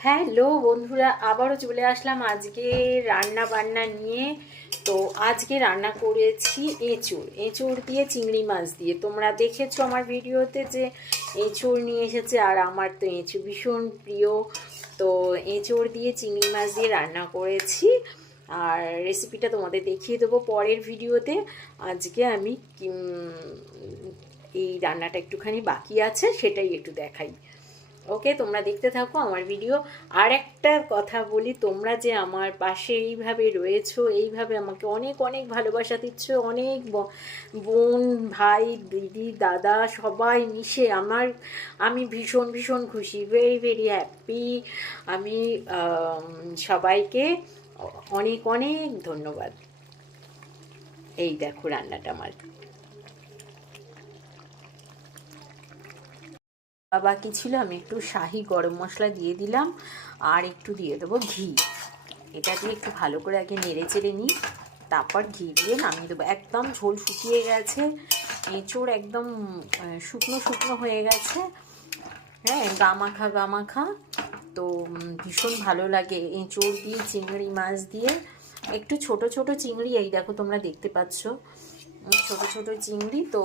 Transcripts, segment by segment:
Hello বন্ধুরা, আবারও চলে আসলাম আজকে রান্না বান্না নিয়ে। তো আজকে রান্না করেছি এঁচোড় দিয়ে চিংড়ি মাছ দিয়ে। তোমরা দেখেছো আমার ভিডিওতে যে এঁচোড় নিয়ে এসেছে, আর আমার তো এঁচোড় ভীষণ প্রিয়। তো এঁচোড় দিয়ে চিংড়ি মাছ দিয়ে রান্না করেছি, আর রেসিপিটা তোমাদের দেখিয়ে দেবো পরের ভিডিওতে। আজকে আমি এই রান্নাটা একটুখানি বাকি আছে, সেটাই একটু দেখাই। ওকে, তোমরা দেখতে থাকো আমার ভিডিও। আর একটা কথা বলি, তোমরা যে আমার পাশে এইভাবে রয়েছো, এইভাবে আমাকে অনেক অনেক ভালোবাসা দিচ্ছ, অনেক বোন ভাই দিদি দাদা সবাই মিশে আমি ভীষণ ভীষণ খুশি, ভেরি ভেরি হ্যাপি। আমি সবাইকে অনেক অনেক ধন্যবাদ। এই দেখো রান্নাটা আমার বাকি ছিল। আমি একটু শাহি গরম মশলা দিয়ে দিলাম, আর একটু দিয়ে দেবো ঘি। এটা দিয়ে একটু ভালো করে আগে নেড়ে চেড়ে নিই, তারপর ঘি দিয়ে নামিয়ে দেবো। একদম ঝোল শুকিয়ে গেছে, এঁচোড় একদম শুকনো শুকনো হয়ে গেছে। হ্যাঁ, গামাখা গামাখা। তো ভীষণ ভালো লাগে এঁচোড় দিয়ে চিংড়ি মাছ দিয়ে। একটু ছোট ছোট চিংড়ি, এই দেখো তোমরা দেখতে পাচ্ছ ছোট ছোট চিংড়ি। তো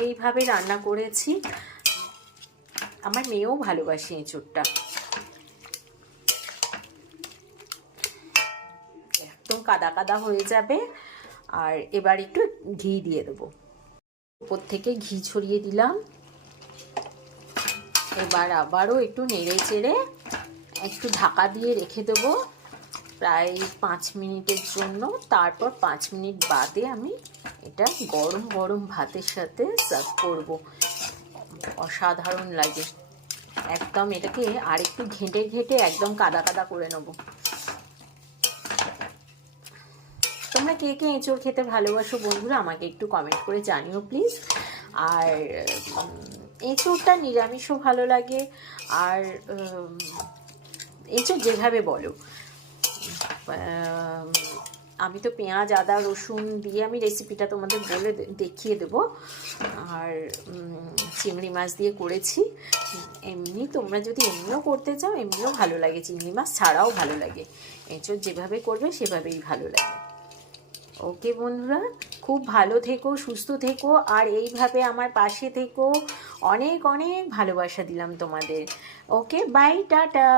এইভাবে রান্না করেছি। আমার মেয়েও ভালোবাসে এঁচোড়টা। একদম কাদা কাদা হয়ে যাবে, আর এবার একটু ঘি দিয়ে দেবো। উপর থেকে ঘি ছড়িয়ে দিলাম। এবার আবারও একটু নেড়ে চেড়ে একটু ঢাকা দিয়ে রেখে দেবো প্রায় 5 মিনিটের জন্য। তারপর 5 মিনিট বাদে আমি এটা গরম গরম ভাতের সাথে সার্ভ করব। অসাধারণ লাগে একদম। এটাকে আর একটু ঘেঁটে ঘেঁটে একদম কাদা কাদা করে নেব। তোমরা কে কে এঁচোড় খেতে ভালোবাসো বন্ধুরা, আমাকে একটু কমেন্ট করে জানিও প্লিজ। আর এঁচোড়টা নিরামিষও ভালো লাগে, আর এঁচোড় যেভাবে বলো। আমি তো পেঁয়াজ আদা রসুন দিয়ে আমি রেসিপিটা তোমাদের বলে দেখিয়ে দেবো। আর চিংড়ি মাছ দিয়ে করেছি। এমনি তোমরা যদি এমনিও করতে চাও, এমনিও ভালো লাগে, চিংড়ি মাছ ছাড়াও ভালো লাগে। এঁচোড় যেভাবে করবে সেভাবেই ভালো লাগে। ওকে বন্ধুরা, খুব ভালো থেকো, সুস্থ থেকো, আর এইভাবে আমার পাশে থেকো। অনেক অনেক ভালোবাসা দিলাম তোমাদের। ওকে, বাই, টাটা।